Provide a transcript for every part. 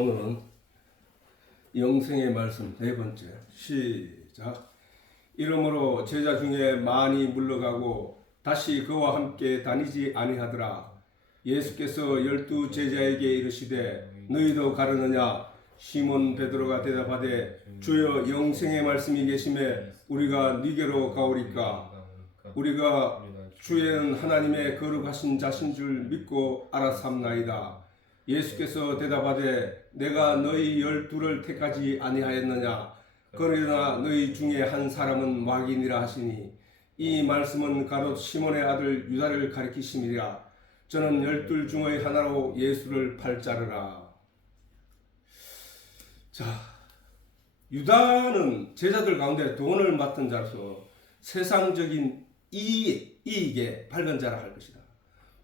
오늘은 영생의 말씀 네 번째. 시작. 이러므로 제자 중에 많이 물러가고 다시 그와 함께 다니지 아니하더라. 예수께서 12 제자에게 이르시되 너희도 가르느냐? 시몬 베드로가 대답하되 주여 영생의 말씀이 계심에 우리가 네게로 가오리까? 우리가 주에는 하나님의 거룩하신 자신 줄 믿고 알았삼나이다. 예수께서 대답하되 내가 너희 12를 택하지 아니하였느냐? 그러나 너희 중에 한 사람은 마귀니라 하시니 이 말씀은 가롯 시몬의 아들 유다를 가리키심이라. 저는 12 중의 하나로 예수를 팔자르라. 자, 유다는 제자들 가운데 돈을 맡은 자로서 세상적인 이익에 밝은 자라 할 것이다.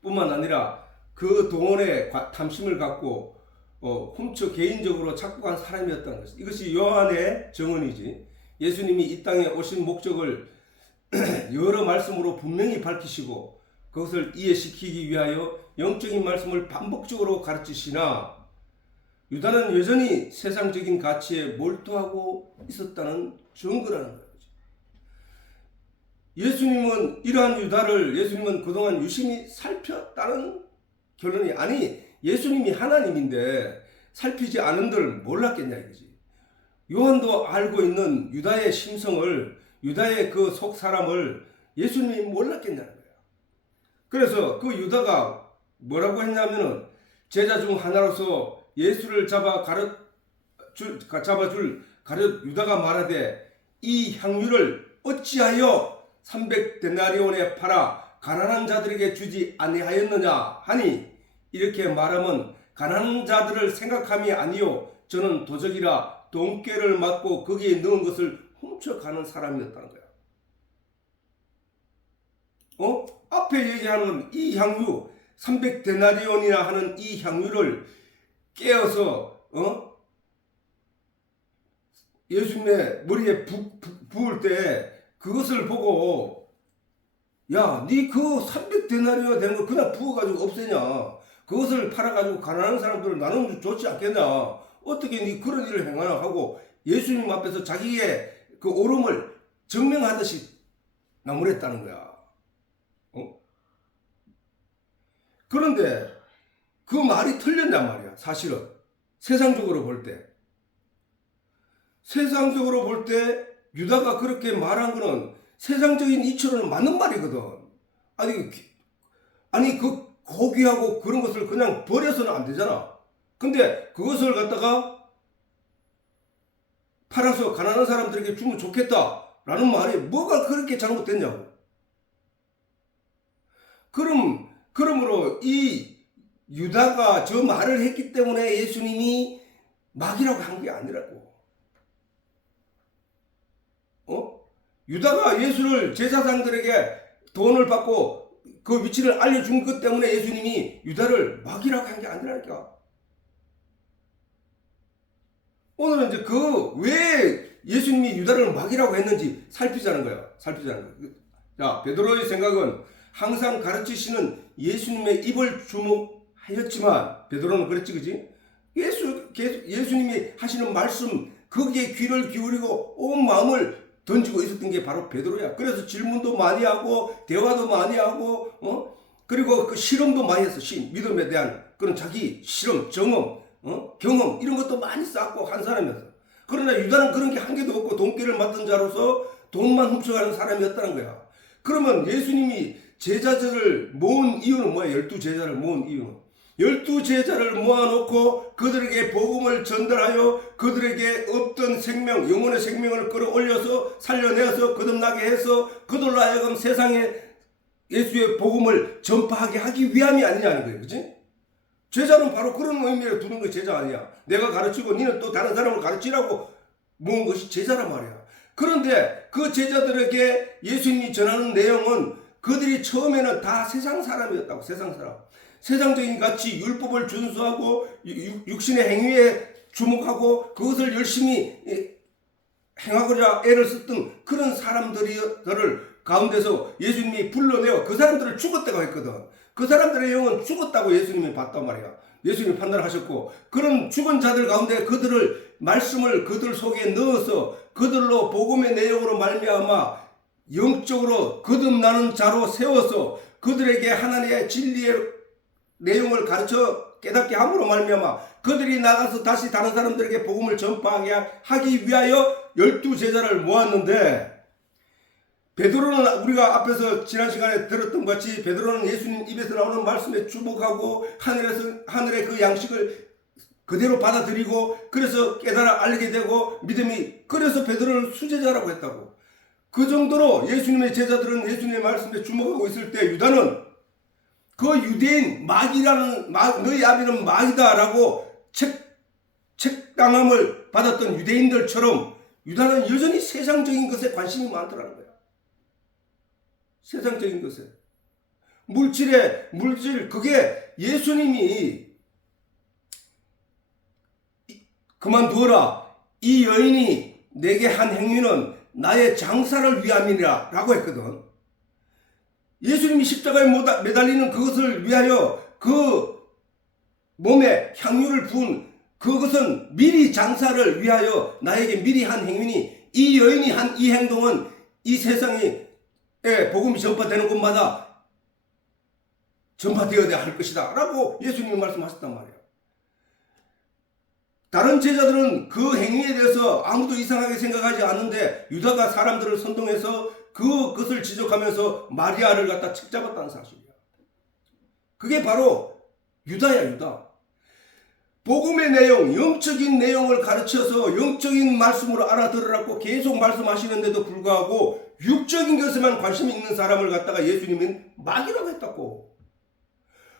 뿐만 아니라 그 돈에 탐심을 갖고 훔쳐 개인적으로 착복한 사람이었다는 것이다. 이것이 요한의 증언이지. 예수님이 이 땅에 오신 목적을 여러 말씀으로 분명히 밝히시고 그것을 이해시키기 위하여 영적인 말씀을 반복적으로 가르치시나 유다는 여전히 세상적인 가치에 몰두하고 있었다는 증거라는 거예요. 예수님은 이러한 유다를 예수님은 그동안 유심히 살폈다는 결론이 아니 예수님이 하나님인데 살피지 않은들 몰랐겠냐 이거지. 요한도 알고 있는 유다의 심성을 유다의 그 속 사람을 예수님이 몰랐겠냐는 거야. 그래서 그 유다가 뭐라고 했냐면은 제자 중 하나로서 예수를 잡아줄 가룟 유다가 말하되 이 향유를 어찌하여 300데나리온에 팔아 가난한 자들에게 주지 아니하였느냐 하니 이렇게 말하면 가난한 자들을 생각함이 아니요 저는 도적이라 돈꾀를 맞고 거기에 넣은 것을 훔쳐가는 사람이었다는 거야. 앞에 얘기하는 이 향유 300데나리온이나 하는 이 향유를 깨어서 예수님의 머리에 부을 때 그것을 보고 야, 니 그 300데나리온 되는 거 그냥 부어가지고 없애냐? 그것을 팔아가지고 가난한 사람들을 나누면 좋지 않겠냐? 어떻게 니 그런 일을 행하나 하고 예수님 앞에서 자기의 그 옳음을 증명하듯이 나무랬다는 거야. 그런데 그 말이 틀렸단 말이야. 사실은 세상적으로 볼 때. 세상적으로 볼 때 유다가 그렇게 말한 거는 세상적인 이치로는 맞는 말이거든. 아니 그 고귀하고 그런 것을 그냥 버려서는 안 되잖아. 근데 그것을 갖다가 팔아서 가난한 사람들에게 주면 좋겠다라는 말이 뭐가 그렇게 잘못됐냐고. 그러므로 이 유다가 저 말을 했기 때문에 예수님이 마귀라고 한 게 아니라고. 유다가 예수를 제사장들에게 돈을 받고 그 위치를 알려준 것 때문에 예수님이 유다를 마귀라고 한 게 아니라니까. 오늘은 이제 왜 예수님이 유다를 마귀라고 했는지 살피자는 거야. 자, 베드로의 생각은 항상 가르치시는 예수님의 입을 주목하였지만 베드로는 그랬지, 그지? 예수님이 하시는 말씀 거기에 귀를 기울이고 온 마음을 던지고 있었던 게 바로 베드로야. 그래서 질문도 많이 하고 대화도 많이 하고 그리고 그 실험도 많이 했어. 믿음에 대한 그런 자기 실험, 경험 이런 것도 많이 쌓고 한 사람이었어. 그러나 유다는 그런 게 한 개도 없고 돈꾀를 맡은 자로서 돈만 훔쳐가는 사람이었다는 거야. 그러면 예수님이 제자들을 모은 이유는 뭐야? 12 제자를 모은 이유는 12 제자를 모아놓고 그들에게 복음을 전달하여 그들에게 없던 생명, 영혼의 생명을 끌어올려서 살려내어서 거듭나게 해서 그들로 하여금 세상에 예수의 복음을 전파하게 하기 위함이 아니냐는 거예요. 그치? 제자는 바로 그런 의미를 두는 게 제자 아니야. 내가 가르치고 니는 또 다른 사람을 가르치라고 모은 것이 제자란 말이야. 그런데 그 제자들에게 예수님이 전하는 내용은 그들이 처음에는 다 세상 사람이었다고. 세상 사람. 세상적인 가치, 율법을 준수하고 육신의 행위에 주목하고 그것을 열심히 행하고자 애를 썼던 그런 사람들을 가운데서 예수님이 불러내어 그 사람들을 죽었다고 했거든. 그 사람들의 영은 죽었다고 예수님이 봤단 말이야. 예수님이 판단하셨고, 그런 죽은 자들 가운데 그들을 말씀을 그들 속에 넣어서 그들로 복음의 내용으로 말미암아 영적으로 거듭나는 자로 세워서 그들에게 하나님의 진리의 내용을 가르쳐 깨닫게 함으로 말미암아 그들이 나가서 다시 다른 사람들에게 복음을 전파하게 하기 위하여 12제자를 모았는데, 베드로는 우리가 앞에서 지난 시간에 들었던 것 같이 베드로는 예수님 입에서 나오는 말씀에 주목하고 하늘의 그 양식을 그대로 받아들이고 그래서 깨달아 알게 되고 믿음이, 그래서 베드로를 수제자라고 했다고. 그 정도로 예수님의 제자들은 예수님의 말씀에 주목하고 있을 때 유다는 그 유대인 마귀라는 너희 아비는 마귀다라고 책당함을 받았던 유대인들처럼 유다는 여전히 세상적인 것에 관심이 많더라는 거야. 세상적인 것에. 물질, 그게 예수님이 그만두어라. 이 여인이 내게 한 행위는 나의 장사를 위함이라 라고 했거든. 예수님이 십자가에 매달리는 그것을 위하여 그 몸에 향유를 부은 그것은 미리 장사를 위하여 나에게 미리 한 행위니, 이 여인이 한 이 행동은 이 세상에 복음이 전파되는 곳마다 전파되어야 할 것이다 라고 예수님이 말씀하셨단 말이에요. 다른 제자들은 그 행위에 대해서 아무도 이상하게 생각하지 않는데 유다가 사람들을 선동해서 그것을 지적하면서 마리아를 갖다 책잡았다는 사실이야. 그게 바로 유다야, 유다. 복음의 내용, 영적인 내용을 가르쳐서 영적인 말씀으로 알아들으라고 계속 말씀하시는데도 불구하고 육적인 것에만 관심이 있는 사람을 갖다가 예수님은 마귀라고 했다고.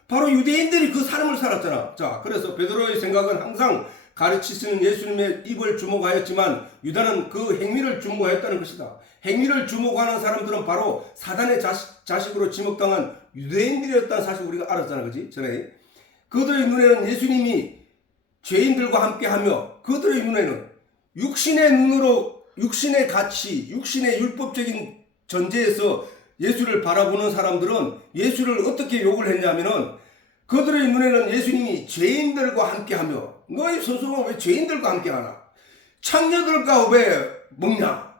바로 유대인들이 그 삶을 살았잖아. 자, 그래서 베드로의 생각은 항상 가르치시는 예수님의 입을 주목하였지만 유다는 그 행위를 주목하였다는 것이다. 행위를 주목하는 사람들은 바로 사단의 자식으로 지목당한 유대인들이었다는 사실 우리가 알았잖아, 그지? 전에. 그들의 눈에는 예수님이 죄인들과 함께하며 그들의 눈에는 육신의 눈으로 육신의 가치, 육신의 율법적인 전제에서 예수를 바라보는 사람들은 예수를 어떻게 욕을 했냐면은 그들의 눈에는 예수님이 죄인들과 함께하며, 너희 소송은 왜 죄인들과 함께하나? 창녀들과 왜 먹냐?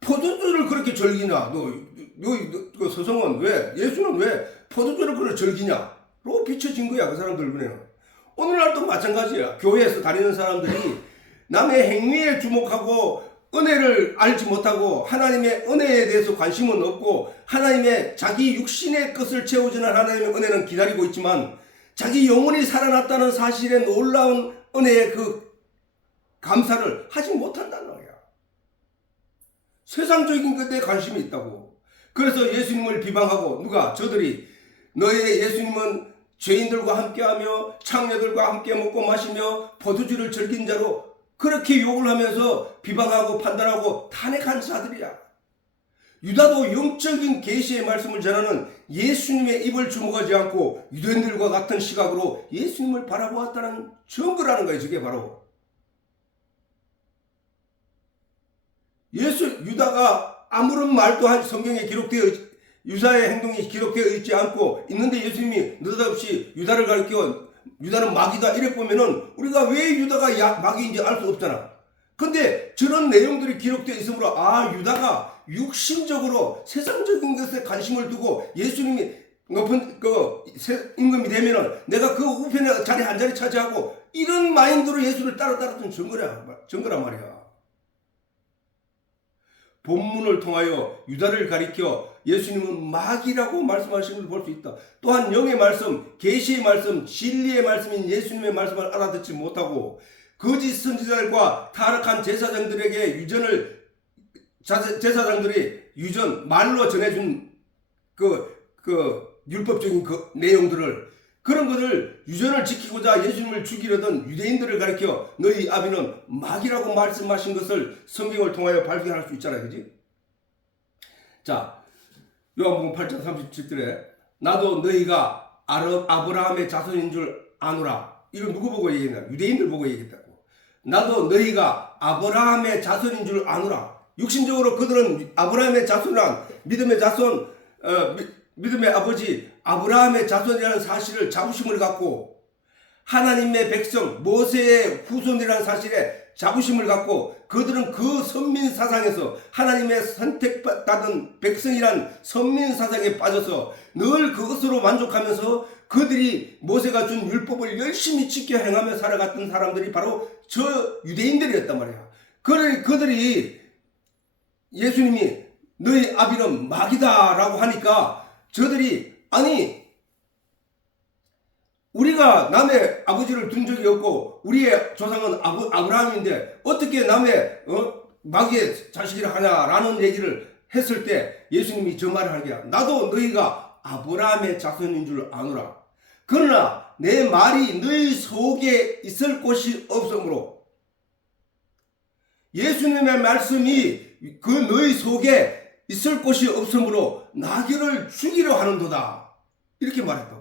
포도주를 그렇게 즐기냐? 그 소송은 왜, 예수는 왜 포도주를 그렇게 즐기냐? 로 비춰진 거야, 그 사람들 눈에는. 오늘날도 마찬가지야. 교회에서 다니는 사람들이 남의 행위에 주목하고 은혜를 알지 못하고 하나님의 은혜에 대해서 관심은 없고 하나님의 자기 육신의 것을 채워주는 하나님의 은혜는 기다리고 있지만 자기 영혼이 살아났다는 사실에 놀라운 은혜의 그 감사를 하지 못한다는 거야. 세상적인 것에 관심이 있다고. 그래서 예수님을 비방하고 누가? 저들이 너희의 예수님은 죄인들과 함께하며 창녀들과 함께 먹고 마시며 포도주를 즐긴 자로 그렇게 욕을 하면서 비방하고 판단하고 탄핵한 자들이야. 유다도 영적인 계시의 말씀을 전하는 예수님의 입을 주목하지 않고 유대인들과 같은 시각으로 예수님을 바라보았다는 증거라는 거예요. 저게 바로 유다가 아무런 말도 한 성경에 기록되어 유다의 행동이 기록되어 있지 않고 있는데 예수님이 느닷없이 유다를 가리켜 유다는 마귀다 이래 보면은 우리가 왜 유다가 마귀인지 알 수 없잖아. 근데 저런 내용들이 기록되어 있으므로 유다가 육신적으로 세상적인 것에 관심을 두고 예수님이 높은 그 임금이 되면은 내가 그 우편에 자리 한 자리 차지하고 이런 마인드로 예수를 따랐던 증거란 말이야. 본문을 통하여 유다를 가리켜 예수님은 마귀라고 말씀하시는 걸 볼 수 있다. 또한 영의 말씀, 계시의 말씀, 진리의 말씀인 예수님의 말씀을 알아듣지 못하고 거짓 선지자들과 타락한 제사장들에게 제사장들이 말로 전해준 그 율법적인 그 내용들을 그런 것을 유전을 지키고자 예수님을 죽이려던 유대인들을 가리켜 너희 아비는 마귀라고 말씀하신 것을 성경을 통하여 발견할 수 있잖아요. 그지? 자, 요한복음 8장 37절에 나도 너희가 아브라함의 자손인 줄 아노라. 이거 누구 보고 얘기했나? 유대인들 보고 얘기했다고. 나도 너희가 아브라함의 자손인 줄 아노라. 육신적으로 그들은 아브라함의 자손이란 믿음의 자손, 믿음의 아버지 아브라함의 자손이라는 사실을 자부심을 갖고 하나님의 백성 모세의 후손이라는 사실에 자부심을 갖고 그들은 그 선민 사상에서 하나님의 선택받은 백성이란 선민 사상에 빠져서 늘 그것으로 만족하면서 그들이 모세가 준 율법을 열심히 지켜 행하며 살아갔던 사람들이 바로 저 유대인들이었단 말이야. 그들이 예수님이 너희 아비는 마귀다라고 하니까 저들이 아니 우리가 남의 아버지를 둔 적이 없고 우리의 조상은 아브라함인데 어떻게 남의 마귀의 자식이라 하냐라는 얘기를 했을 때 예수님이 저 말을 하기야. 나도 너희가 아브라함의 자손인 줄 아노라. 그러나 내 말이 너희 속에 있을 곳이 없으므로 예수님의 말씀이 그 너희 속에 있을 곳이 없으므로 나귀를 죽이려 하는도다. 이렇게 말했다고.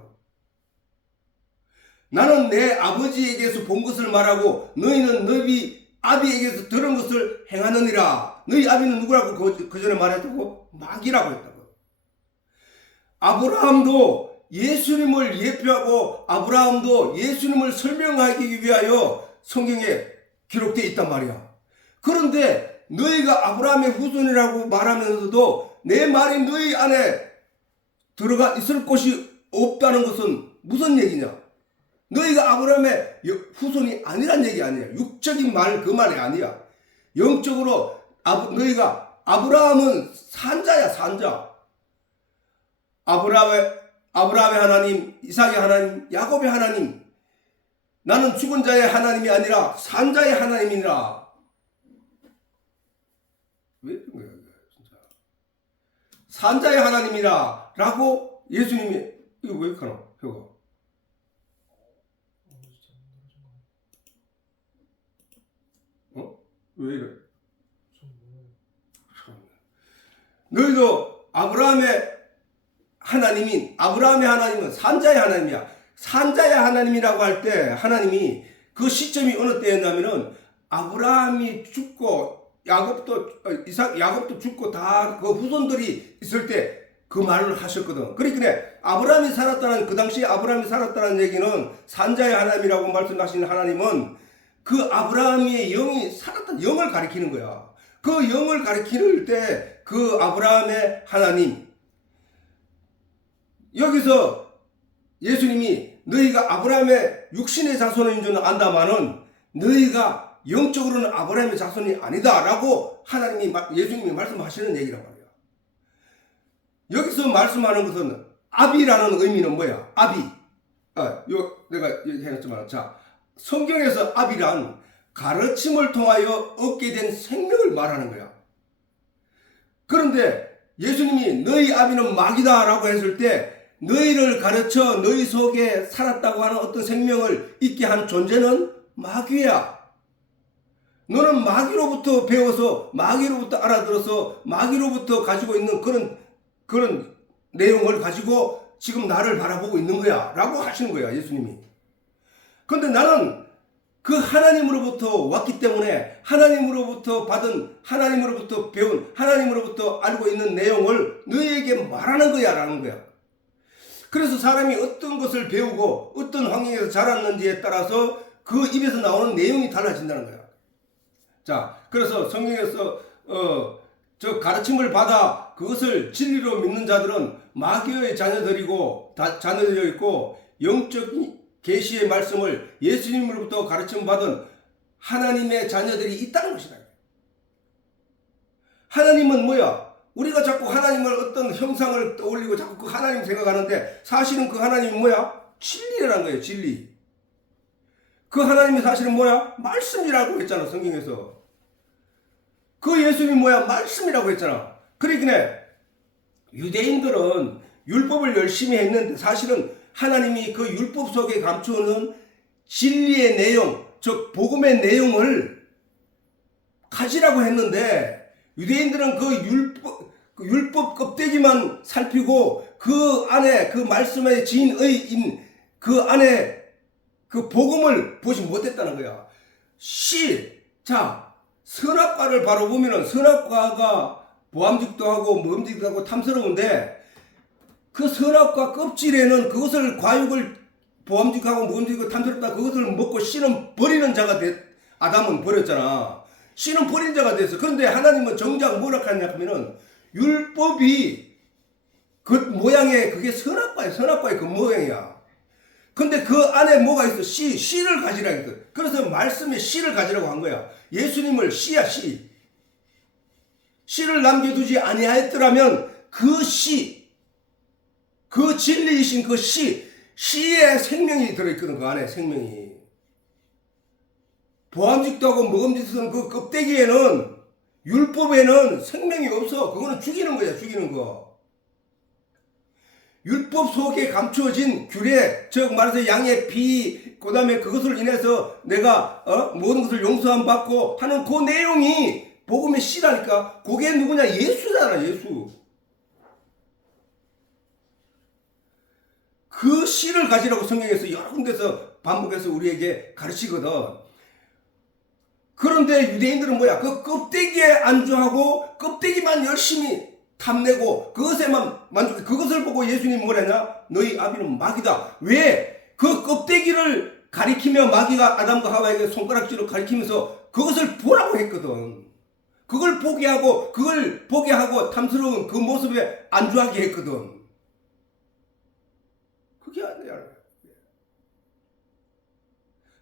나는 내 아버지에게서 본 것을 말하고 너희는 너희 아비에게서 들은 것을 행하느니라. 너희 아비는 누구라고 그 전에 말했다고? 마귀라고 했다고. 아브라함도 예수님을 예표하고 아브라함도 예수님을 설명하기 위하여 성경에 기록되어 있단 말이야. 그런데 너희가 아브라함의 후손이라고 말하면서도 내 말이 너희 안에 들어가 있을 곳이 없다는 것은 무슨 얘기냐? 너희가 아브라함의 후손이 아니란 얘기 아니야. 육적인 말 그 말이 아니야. 영적으로 너희가 아브라함은 산자야, 산자. 아브라함의 하나님, 이삭의 하나님, 야곱의 하나님. 나는 죽은 자의 하나님이 아니라 산자의 하나님이라. 왜 이런 거야, 진짜. 산자의 하나님이라 라고 예수님이 이거 왜 이렇게 하나, 혀가. 왜 이래? 너희도 아브라함의 하나님은 산자의 하나님이야. 산자의 하나님이라고 할 때 하나님이 그 시점이 어느 때였냐면은 아브라함이 죽고 야곱도 죽고 다 그 후손들이 있을 때 그 말을 하셨거든. 그러니까 아브라함이 살았다는 그 당시 아브라함이 살았다는 얘기는 산자의 하나님이라고 말씀하시는 하나님은 그 아브라함의 영이 살았던 영을 가리키는 거야. 그 영을 가리킬 때 그 아브라함의 하나님. 여기서 예수님이 너희가 아브라함의 육신의 자손인 줄은 안다마는 너희가 영적으로는 아브라함의 자손이 아니다라고 예수님이 말씀하시는 얘기란 말이야. 여기서 말씀하는 것은 아비라는 의미는 뭐야? 아비. 내가 얘기했지만 자. 성경에서 아비란 가르침을 통하여 얻게 된 생명을 말하는 거야. 그런데 예수님이 너희 아비는 마귀다 라고 했을 때 너희를 가르쳐 너희 속에 살았다고 하는 어떤 생명을 있게 한 존재는 마귀야. 너는 마귀로부터 배워서 마귀로부터 알아들어서 마귀로부터 가지고 있는 그런 내용을 가지고 지금 나를 바라보고 있는 거야 라고 하시는 거야, 예수님이. 그런데 나는 그 하나님으로부터 왔기 때문에 하나님으로부터 받은, 하나님으로부터 배운, 하나님으로부터 알고 있는 내용을 너희에게 말하는 거야 라는 거야. 그래서 사람이 어떤 것을 배우고 어떤 환경에서 자랐는지에 따라서 그 입에서 나오는 내용이 달라진다는 거야. 자, 그래서 성경에서 저 가르침을 받아 그것을 진리로 믿는 자들은 마귀의 자녀들이고 자녀들이 있고 영적인 계시의 말씀을 예수님으로부터 가르침 받은 하나님의 자녀들이 있다는 것이다. 하나님은 뭐야? 우리가 자꾸 하나님을 어떤 형상을 떠올리고 자꾸 그 하나님 생각하는데 사실은 그 하나님은 뭐야? 진리라는 거예요. 진리. 그 하나님이 사실은 뭐야? 말씀이라고 했잖아. 성경에서. 그 예수님이 뭐야? 말씀이라고 했잖아. 그러니까 유대인들은 율법을 열심히 했는데 사실은 하나님이 그 율법 속에 감추는 진리의 내용, 즉 복음의 내용을 가지라고 했는데 유대인들은 그 율법 껍데기만 살피고 그 안에 그 말씀의 진의인 그 안에 그 복음을 보지 못했다는 거야. 자, 선악과를 바로 보면은 선악과가 보암직도 하고 먹음직도 하고 탐스러운데 그 선악과 껍질에는 그것을 과육을 보암직하고 무음직하고 탐스럽다 그것을 먹고 씨는 버리는 자가 아담은 버렸잖아. 씨는 버린 자가 됐어. 그런데 하나님은 정작 뭐라 하냐 하면은 율법이 그 모양에 그게 선악과야. 선악과의 그 모양이야. 근데 그 안에 뭐가 있어? 씨를 가지라 했어. 그래서 말씀에 씨를 가지라고 한 거야. 예수님을 씨야, 씨. 씨를 남겨두지 아니하였더라면 그 씨, 그 진리이신 그 씨에 생명이 들어있거든. 그 안에 생명이. 보암직도 하고 먹음직도 그 껍데기에는 율법에는 생명이 없어. 그거는 죽이는 거야, 죽이는 거. 율법 속에 감추어진 규례, 즉 말해서 양의 피, 그 다음에 그것을 인해서 내가 모든 것을 용서함 받고 하는 그 내용이 복음의 씨라니까. 그게 누구냐? 예수잖아, 예수. 그 씨를 가지라고 성경에서 여러 군데서 반복해서 우리에게 가르치거든. 그런데 유대인들은 뭐야? 그 껍데기에 안주하고 껍데기만 열심히 탐내고 그것에만 만족해. 그것을 보고 예수님이 뭐랬냐? 너희 아비는 마귀다. 왜? 그 껍데기를 가리키며 마귀가 아담과 하와에게 손가락질로 가리키면서 그것을 보라고 했거든. 그걸 보게 하고 탐스러운 그 모습에 안주하게 했거든. 그게 아니야.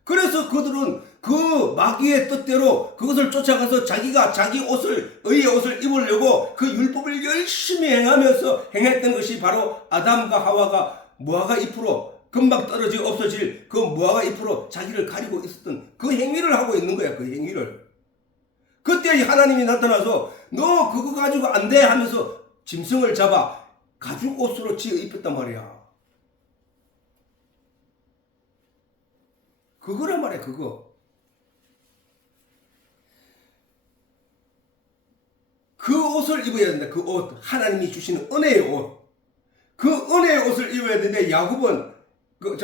그래서 그들은 그 마귀의 뜻대로 그것을 쫓아가서 자기가 자기 옷을, 의의 옷을 입으려고 그 율법을 열심히 행했던 것이 바로 아담과 하와가 무화과 잎으로 금방 떨어져 없어질 그 무화과 잎으로 자기를 가리고 있었던 그 행위를 하고 있는 거야. 그 행위를. 그때 하나님이 나타나서 너 그거 가지고 안 돼 하면서 짐승을 잡아 가죽 옷으로 지어 입혔단 말이야. 그거란 말이야, 그거. 그 옷을 입어야 된다. 그 옷. 하나님이 주시는 은혜의 옷. 그 은혜의 옷을 입어야 되는데 야곱은 그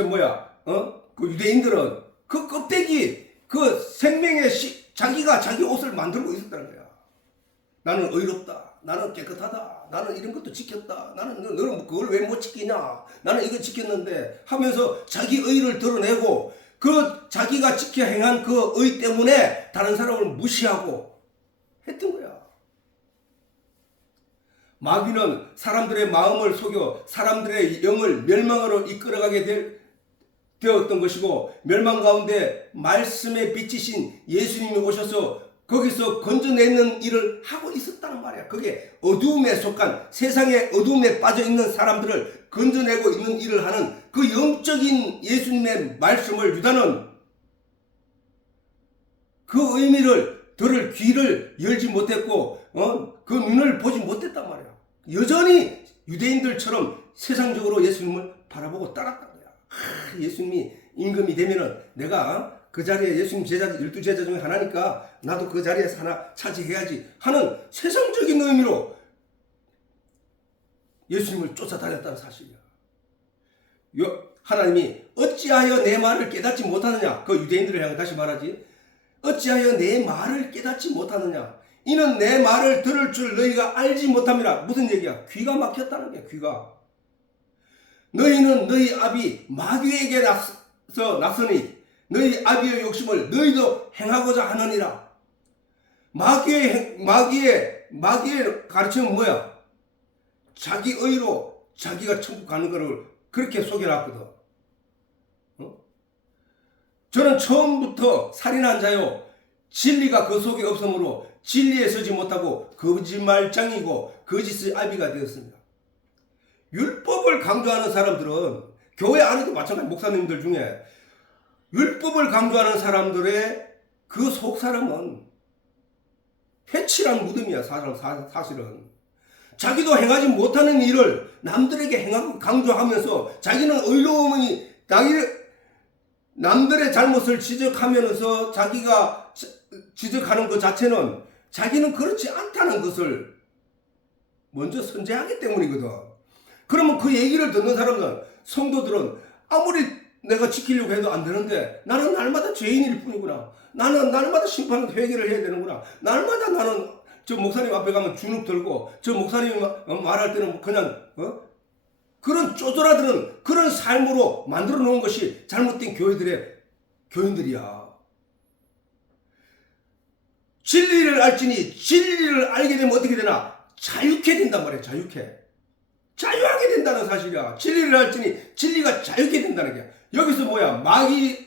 유대인들은 그 껍데기, 그 생명의 자기가 자기 옷을 만들고 있었다는 거야. 나는 의롭다. 나는 깨끗하다. 나는 이런 것도 지켰다. 너는 그걸 왜 못 지키냐? 나는 이거 지켰는데 하면서 자기 의를 드러내고 그 자기가 지켜 행한 그 의 때문에 다른 사람을 무시하고 했던 거야. 마귀는 사람들의 마음을 속여 사람들의 영을 멸망으로 이끌어가게 되었던 것이고, 멸망 가운데 말씀에 비치신 예수님이 오셔서 거기서 건져내는 일을 하고 있었다는 말이야. 그게 어두움에 속한, 세상의 어두움에 빠져있는 사람들을 건져내고 있는 일을 하는 그 영적인 예수님의 말씀을 유다는 그 의미를 들을 귀를 열지 못했고 그 눈을 보지 못했단 말이야. 여전히 유대인들처럼 세상적으로 예수님을 바라보고 따랐단 거야. 예수님이 임금이 되면은 내가 그 자리에 예수님 제자 12제자 중에 하나니까 나도 그 자리에서 하나 차지해야지 하는 세상적인 의미로 예수님을 쫓아다녔다는 사실이야. 하나님이 어찌하여 내 말을 깨닫지 못하느냐. 그 유대인들을 향해 다시 말하지. 어찌하여 내 말을 깨닫지 못하느냐. 이는 내 말을 들을 줄 너희가 알지 못함이라. 무슨 얘기야? 귀가 막혔다는 거야. 귀가. 너희는 너희 아비 마귀에게 났으니 너희 아비의 욕심을 너희도 행하고자 하느니라. 마귀의 가르침은 뭐야? 자기 의로 자기가 천국 가는 거를 그렇게 속여놨거든. 저는 처음부터 살인한 자요, 진리가 그 속에 없으므로 진리에 서지 못하고 거짓말장이고 거짓의 아비가 되었습니다. 율법을 강조하는 사람들은 교회 안에도 마찬가지, 목사님들 중에 율법을 강조하는 사람들의 그 속 사람은 회칠한 무덤이야. 사실은 자기도 행하지 못하는 일을 남들에게 행하고 강조하면서 자기는 의로움이 남들의 잘못을 지적하면서 자기가 지적하는 것 자체는 자기는 그렇지 않다는 것을 먼저 선제하기 때문이거든. 그러면 그 얘기를 듣는 사람들은, 성도들은 아무리 내가 지키려고 해도 안 되는데 나는 날마다 죄인일 뿐이구나. 나는 날마다 심판 회개를 해야 되는구나. 날마다 나는 저 목사님 앞에 가면 주눅 들고 저 목사님이 말할 때는 그냥 그런 쪼들어드는 그런 삶으로 만들어 놓은 것이 잘못된 교회들의 교인들이야. 진리를 알지니 진리를 알게 되면 어떻게 되나? 자유케 된단 말이야. 자유하게 된다는 사실이야. 진리를 알지니 진리가 자유케 된다는 게. 여기서 뭐야?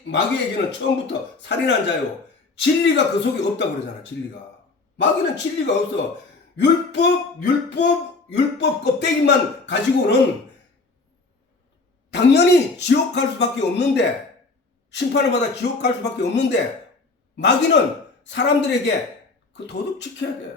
마귀에게는 처음부터 살인한 자요. 진리가 그 속에 없다고 그러잖아. 진리가. 마귀는 진리가 없어. 율법 껍데기만 가지고는 당연히 지옥 갈 수밖에 없는데, 심판을 받아 지옥 갈 수밖에 없는데, 마귀는 사람들에게 그 도덕 지켜야 돼.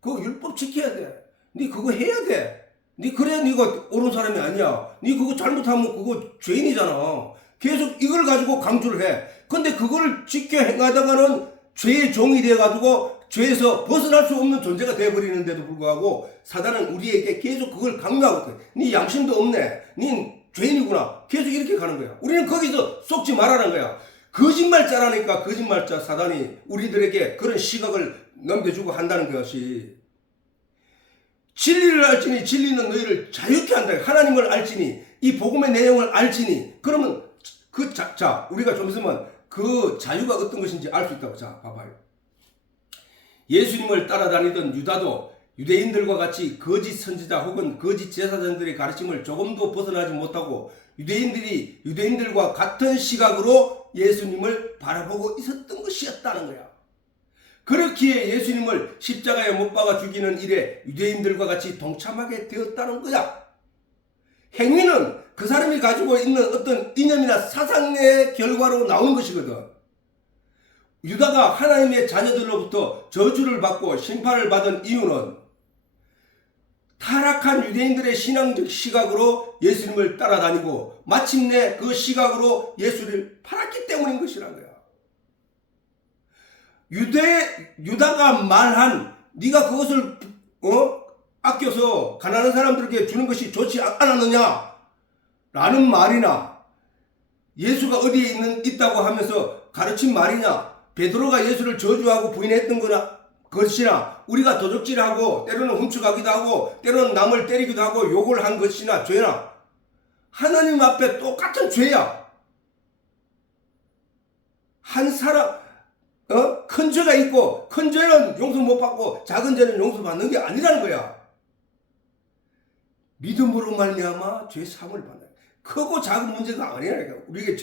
그 율법 지켜야 돼. 니 그거 해야 돼. 니 그래야 니가 옳은 사람이 아니야. 니 그거 잘못하면 그거 죄인이잖아. 계속 이걸 가지고 강조를 해. 근데 그걸 지켜 행하다가는 죄의 종이 돼가지고 죄에서 벗어날 수 없는 존재가 되어버리는데도 불구하고 사단은 우리에게 계속 그걸 강요하고 있거든. 니 양심도 없네. 니 죄인이구나. 계속 이렇게 가는 거야. 우리는 거기서 속지 말라는 거야. 거짓말자라니까 거짓말자 사단이 우리들에게 그런 시각을 넘겨주고 한다는 것이, 진리를 알지니 진리는 너희를 자유케 한다. 하나님을 알지니 이 복음의 내용을 알지니 그러면 우리가 좀 있으면 그 자유가 어떤 것인지 알 수 있다고. 자, 봐봐요. 예수님을 따라다니던 유다도 유대인들과 같이 거짓 선지자 혹은 거짓 제사장들의 가르침을 조금도 벗어나지 못하고 유대인들과 같은 시각으로 예수님을 바라보고 있었던 것이었다는 거야. 그렇기에 예수님을 십자가에 못 박아 죽이는 일에 유대인들과 같이 동참하게 되었다는 거야. 행위는 그 사람이 가지고 있는 어떤 이념이나 사상의 결과로 나온 것이거든. 유다가 하나님의 자녀들로부터 저주를 받고 심판을 받은 이유는 타락한 유대인들의 신앙적 시각으로 예수님을 따라다니고 마침내 그 시각으로 예수를 팔았기 때문인 것이란 거야. 유다가 말한 네가 그것을 아껴서 가난한 사람들에게 주는 것이 좋지 않았느냐 라는 말이나, 예수가 어디에 있다고 하면서 가르친 말이냐, 베드로가 예수를 저주하고 부인했던 것이나, 우리가 도적질하고 때로는 훔쳐가기도 하고 때로는 남을 때리기도 하고 욕을 한 것이나 죄나, 하나님 앞에 똑같은 죄야. 한 사람 큰 죄가 있고 큰 죄는 용서 못 받고 작은 죄는 용서받는 게 아니라는 거야. 믿음으로 말미암아 죄 사함을 받는다. 크고 작은 문제가 아니라니까. 우리에게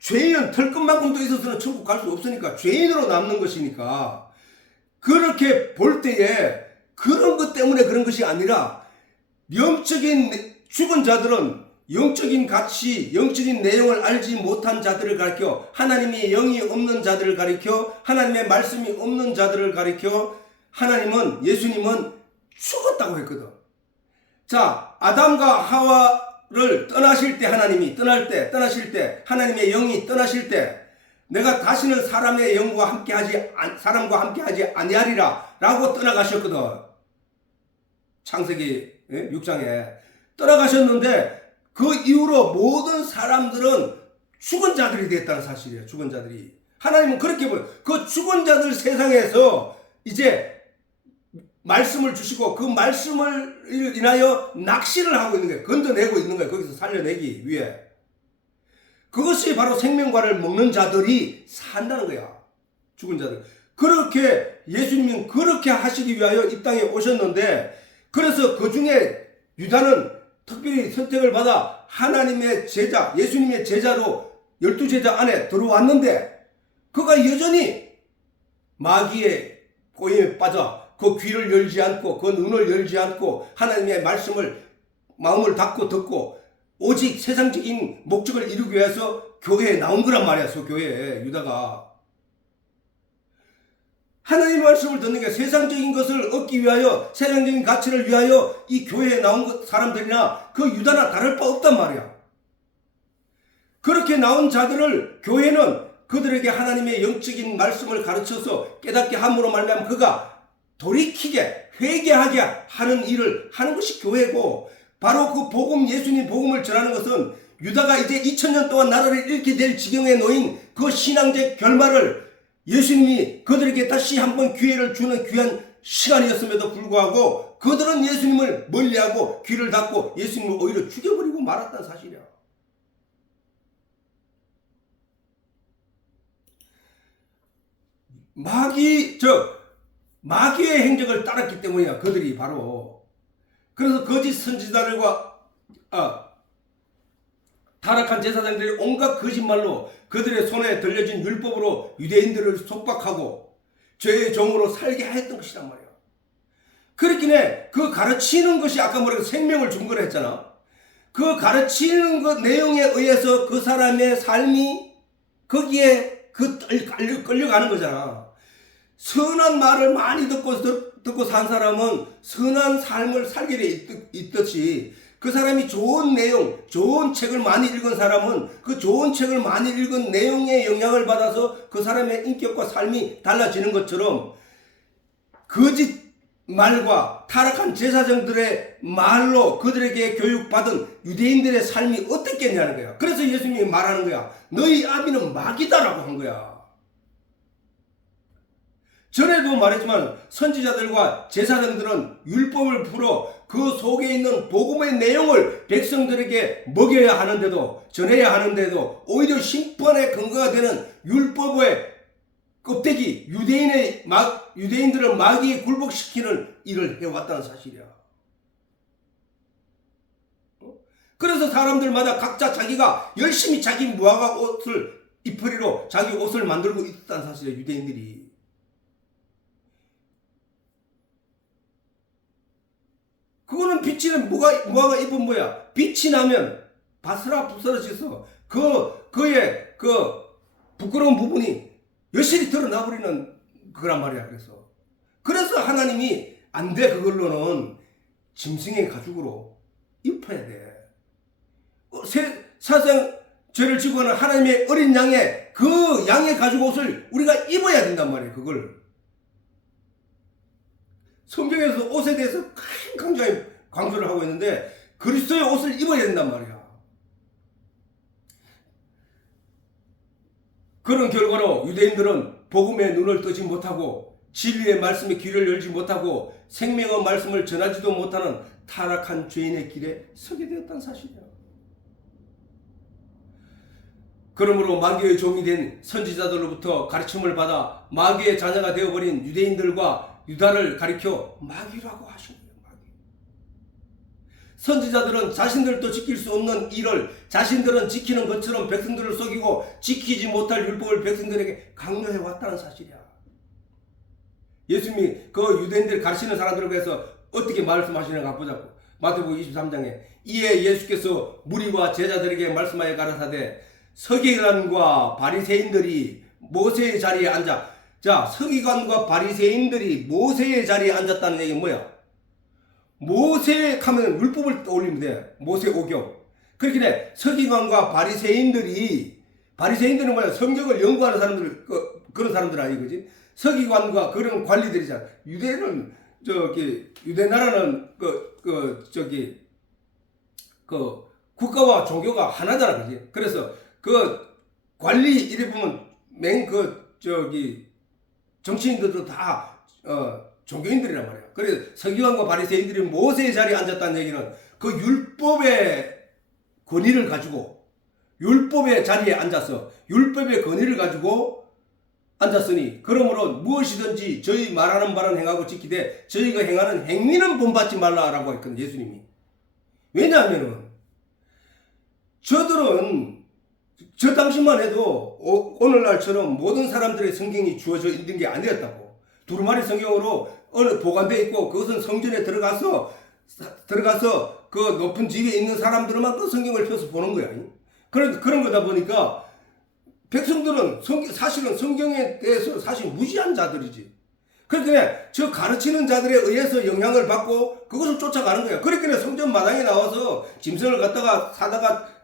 죄인은 털끝만큼도 있어서는 천국 갈 수 없으니까 죄인으로 남는 것이니까, 그렇게 볼 때에 그런 것 때문에 그런 것이 아니라 영적인 죽은 자들은 영적인 가치, 영적인 내용을 알지 못한 자들을 가리켜, 하나님의 영이 없는 자들을 가리켜, 하나님의 말씀이 없는 자들을 가리켜, 예수님은 죽었다고 했거든. 자, 아담과 하와를 떠나실 때, 떠나실 때, 하나님의 영이 떠나실 때, 내가 다시는 사람과 함께하지 아니하리라 라고 떠나가셨거든. 창세기 6장에 떠나가셨는데, 그 이후로 모든 사람들은 죽은 자들이 됐다는 사실이에요. 죽은 자들이. 하나님은 그렇게 보여요. 그 죽은 자들 세상에서 이제 말씀을 주시고 그 말씀을 인하여 낚시를 하고 있는 거예요. 건져내고 있는 거예요. 거기서 살려내기 위해. 그것이 바로 생명과를 먹는 자들이 산다는 거야. 죽은 자들. 그렇게 예수님은 그렇게 하시기 위하여 이 땅에 오셨는데, 그래서 그 중에 유다는 특별히 선택을 받아 하나님의 제자, 예수님의 제자로 12제자 안에 들어왔는데, 그가 여전히 마귀의 꼬임에 빠져 그 귀를 열지 않고 그 눈을 열지 않고 하나님의 말씀을 마음을 닫고 듣고 오직 세상적인 목적을 이루기 위해서 교회에 나온 거란 말이야. 그 교회에 유다가 하나님의 말씀을 듣는 게 세상적인 것을 얻기 위하여, 세상적인 가치를 위하여 이 교회에 나온 사람들이나 그 유다나 다를 바 없단 말이야. 그렇게 나온 자들을 교회는 그들에게 하나님의 영적인 말씀을 가르쳐서 깨닫게 함으로 말미암아 그가 돌이키게 회개하게 하는 일을 하는 것이 교회고, 바로 그 복음, 예수님 복음을 전하는 것은 유다가 이제 2000년 동안 나라를 잃게 될 지경에 놓인 그 신앙적 결말을 예수님이 그들에게 다시 한번 기회를 주는 귀한 시간이었음에도 불구하고 그들은 예수님을 멀리하고 귀를 닫고 예수님을 오히려 죽여버리고 말았다는 사실이야. 마귀의 행적을 따랐기 때문이야. 그들이 바로. 그래서 거짓 선지자들과 타락한 제사장들이 온갖 거짓말로 그들의 손에 들려진 율법으로 유대인들을 속박하고 죄의 종으로 살게 하였던 것이란 말이야. 그렇기에 그 가르치는 것이 아까 말한 생명을 준 거라 했잖아. 그 가르치는 것 내용에 의해서 그 사람의 삶이 거기에 끌려가는 거잖아. 선한 말을 많이 듣고 산 사람은 선한 삶을 살게 돼 있듯이 그 사람이 좋은 내용, 좋은 책을 많이 읽은 사람은 그 좋은 책을 많이 읽은 내용의 영향을 받아서 그 사람의 인격과 삶이 달라지는 것처럼 거짓 말과 타락한 제사장들의 말로 그들에게 교육받은 유대인들의 삶이 어떻겠냐는 거야. 그래서 예수님이 말하는 거야. 너희 아비는 마귀다라고 한 거야. 전에도 말했지만 선지자들과 제사장들은 율법을 풀어 그 속에 있는 복음의 내용을 백성들에게 먹여야 하는데도, 전해야 하는데도 오히려 심판의 근거가 되는 율법의 껍데기, 유대인들을 마귀에 굴복시키는 일을 해왔다는 사실이야. 그래서 사람들마다 각자 자기가 열심히 자기 무화과 옷을 입으리로 자기 옷을 만들고 있다는 사실이야, 유대인들이. 그거는 빛이 무화과 잎은 뭐야? 빛이 나면 부스러져서 그의 부끄러운 부분이 여실히 드러나 버리는 거란 말이야. 그래서 하나님이 안 돼, 그걸로는 짐승의 가죽으로 입혀야 돼. 사상 죄를 지고 하는 하나님의 어린 양의 그 양의 가죽 옷을 우리가 입어야 된단 말이에요. 그걸 성경에서 옷에 대해서 강조하게 강조를 하고 있는데 그리스도의 옷을 입어야 된단 말이야. 그런 결과로 유대인들은 복음의 눈을 뜨지 못하고 진리의 말씀에 귀를 열지 못하고 생명의 말씀을 전하지도 못하는 타락한 죄인의 길에 서게 되었다는 사실이야. 그러므로 마귀의 종이 된 선지자들로부터 가르침을 받아 마귀의 자녀가 되어버린 유대인들과 유다를 가리켜 마귀라고 하신 거예요. 선지자들은 자신들도 지킬 수 없는 일을 자신들은 지키는 것처럼 백성들을 속이고 지키지 못할 율법을 백성들에게 강요해 왔다는 사실이야. 예수님이 그 유대인들 가르치는 사람들에 대해서 어떻게 말씀하시는가 보자고. 마태복음 23장에 이에 예수께서 무리와 제자들에게 말씀하여 가라사대 서기관과 바리새인들이 모세의 자리에 앉아. 자, 서기관과 바리새인들이 모세의 자리에 앉았다는 얘기는 뭐야? 모세 하면 율법을 떠올리면 돼. 모세 오경. 그렇게 돼. 서기관과 바리새인들은 뭐야? 성경을 연구하는 사람들, 그런 사람들 아니거지. 서기관과 그런 관리들이잖아. 유대 나라는 국가와 종교가 하나잖아, 그지? 그래서 그 관리 이래 보면 정치인들도 다 종교인들이란 말이야. 그래서 서기관과 바리새인들이 모세의 자리에 앉았다는 얘기는 그 율법의 권위를 가지고 율법의 자리에 앉아서 율법의 권위를 가지고 앉았으니 그러므로 무엇이든지 저희 말하는 바는 행하고 지키되 저희가 행하는 행위는 본받지 말라라고 했거든, 예수님이. 왜냐하면은 저들은 저 당시만 해도 오늘날처럼 모든 사람들의 성경이 주어져 있는 게 아니었다고. 두루마리 성경으로 어느 보관되어 있고 그것은 성전에 들어가서 그 높은 집에 있는 사람들만 그 성경을 펴서 보는 거야. 그런 거다 보니까 백성들은 사실은 성경에 대해서 사실 무지한 자들이지. 그러니까 저 가르치는 자들에 의해서 영향을 받고 그것을 쫓아가는 거야. 그러니까 성전 마당에 나와서 짐승을 갖다가 사다가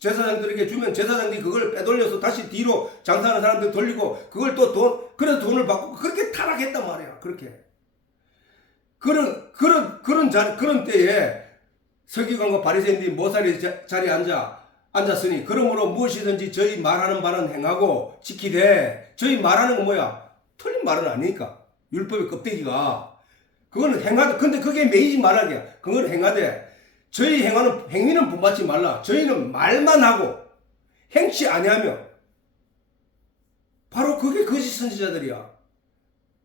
제사장들에게 주면 제사장들이 그걸 빼돌려서 다시 뒤로 장사하는 사람들 돌리고 그걸 또 그래서 돈을 받고 그렇게 타락했단 말이야. 그렇게. 그런 때에 서기관과 바리새인들이 모세의 자리에 앉았으니 그러므로 무엇이든지 저희 말하는 바는 행하고 지키되 저희 말하는 건 뭐야? 틀린 말은 아니니까. 율법의 껍데기가 그거는 행하되, 근데 그게 매이지 말라게. 그건 행하되, 저희 행위는 본받지 말라. 저희는 말만 하고 행치 아니하며. 바로 그게 거짓 선지자들이야.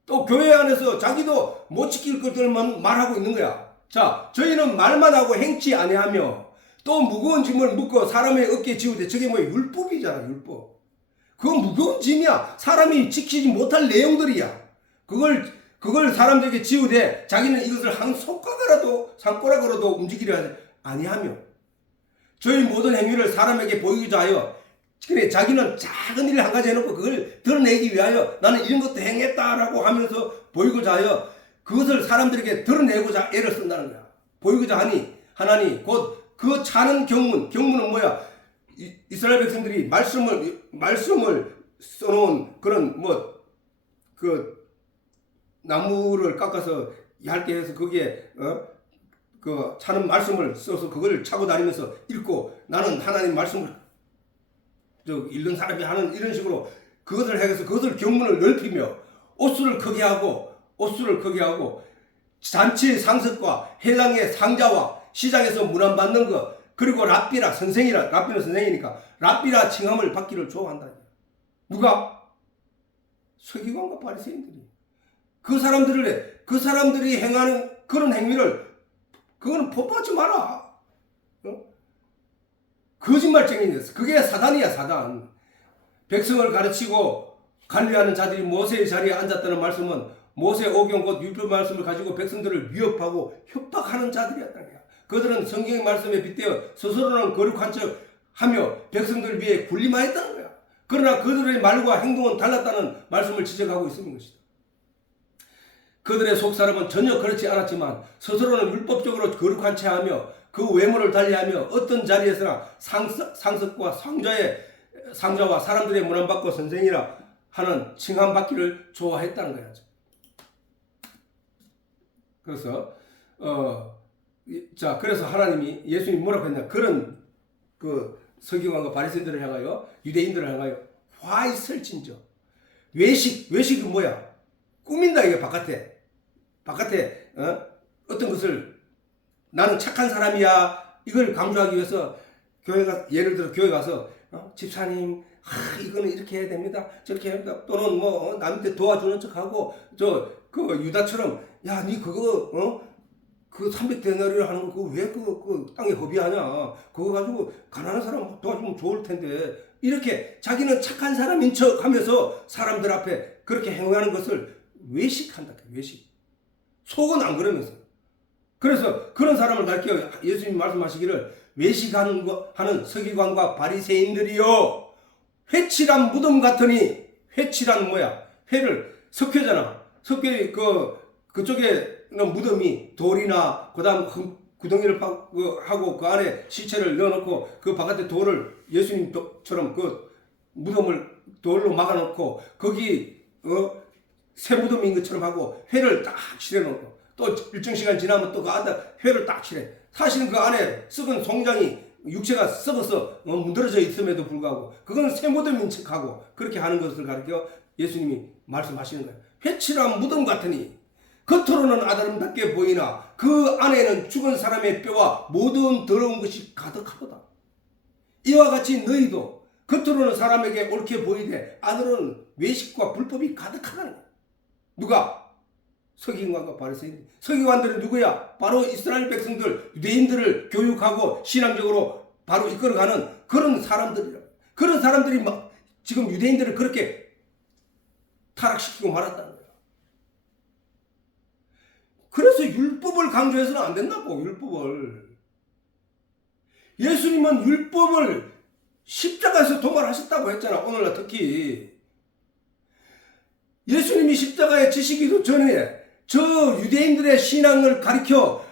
또 교회 안에서 자기도 못 지킬 것들만 말하고 있는 거야. 자, 저희는 말만 하고 행치 아니하며 또 무거운 짐을 묶어 사람의 어깨에 지우되, 저게 뭐 율법이잖아, 율법. 그건 무거운 짐이야. 사람이 지키지 못할 내용들이야. 그걸 사람들에게 지우되 자기는 이것을 한 손가락으로도 움직이려 하지 아니하며, 저희 모든 행위를 사람에게 보이고자 하여, 그래, 자기는 작은 일을 한 가지 해놓고 그걸 드러내기 위하여 나는 이런 것도 행했다라고 하면서 보이고자 하여 그것을 사람들에게 드러내고자 애를 쓴다는 거야. 보이고자 하나니 곧 그 차는 경문은 뭐야? 이스라엘 백성들이 말씀을 써놓은 그런 그 나무를 깎아서 얇게 해서 거기에 그 차는 말씀을 써서 그걸 차고 다니면서 읽고, 나는 하나님 말씀을 읽는 사람이 하는 이런 식으로 그것을 해서 그것을 경문을 넓히며 옷수를 크게 하고 잔치의 상석과 해당의 상자와 시장에서 문안받는 것, 그리고 랍비는 선생이니까 랍비라 칭함을 받기를 좋아한다. 누가? 서기관과 바리새인들이. 그 사람들이 행하는 그런 행위를, 그거는 본받지 마라. 거짓말쟁이였어. 그게 사단이야, 사단. 백성을 가르치고 관리하는 자들이 모세의 자리에 앉았다는 말씀은 모세 오경 곧 율법 말씀을 가지고 백성들을 위협하고 협박하는 자들이었다는 거야. 그들은 성경의 말씀에 빗대어 스스로는 거룩한 척 하며 백성들을 위해 군림하였다는 거야. 그러나 그들의 말과 행동은 달랐다는 말씀을 지적하고 있는 것이다. 그들의 속사람은 전혀 그렇지 않았지만 스스로는 율법적으로 거룩한 채 하며 그 외모를 달리하며 어떤 자리에서나 상석과 상자와 사람들의 문안받고 선생이라 하는 칭함받기를 좋아했다는 거야. 그래서 하나님이, 예수님이 뭐라고 했냐? 그런 그 서기관과 바리새인들을 향하여, 유대인들을 향하여 화 있을진저. 외식은 뭐야? 꾸민다, 이게 바깥에 어떤 것을 나는 착한 사람이야, 이걸 강조하기 위해서 예를 들어 교회 가서 집사님, 이거는 이렇게 해야 됩니다, 저렇게 해야 됩니다, 또는 남한테 도와주는 척하고 그 유다처럼, 야, 니 그거 그 300데나리를 하는 거 그거 왜 그 땅에 허비하냐, 그거 가지고 가난한 사람 도와주면 좋을 텐데, 이렇게 자기는 착한 사람인 척 하면서 사람들 앞에 그렇게 행하는 것을 외식한다. 외식. 속은 안 그러면서. 그래서 그런 사람을 가르쳐 예수님이 말씀하시기를, 외식하는 서기관과 바리새인들이요, 회칠한 무덤 같으니. 회칠한 뭐야? 회를 석회잖아. 석회 그쪽에 무덤이 돌이나 그다음 구덩이를 하고 그 안에 시체를 넣어놓고 그 바깥에 돌을 예수님처럼 그 무덤을 돌로 막아놓고 거기 새 무덤인 것처럼 하고 회를 딱 칠해놓고 또 일정 시간 지나면 또 그 안에 회를 딱 칠해. 사실은 그 안에 썩은 송장이 육체가 썩어서 문드러져 있음에도 불구하고 그건 새 무덤인 척하고 그렇게 하는 것을 가르쳐 예수님이 말씀하시는 거예요. 회칠한 무덤 같으니 겉으로는 아름답게 보이나 그 안에는 죽은 사람의 뼈와 모든 더러운 것이 가득하도다. 이와 같이 너희도 겉으로는 사람에게 옳게 보이되 안으로는 외식과 불법이 가득하다는 거야. 누가? 서기관과 바리새인. 서기관들은 누구야? 바로 이스라엘 백성들, 유대인들을 교육하고 신앙적으로 바로 이끌어가는 그런 사람들이라. 그런 사람들이 막 지금 유대인들을 그렇게 타락시키고 말았다는 거야. 그래서 율법을 강조해서는 안 된다고. 율법을. 예수님은 율법을 십자가에서 도말하셨다고 했잖아. 오늘날 특히 예수님이 십자가에 지시기도 전에 저 유대인들의 신앙을 가리켜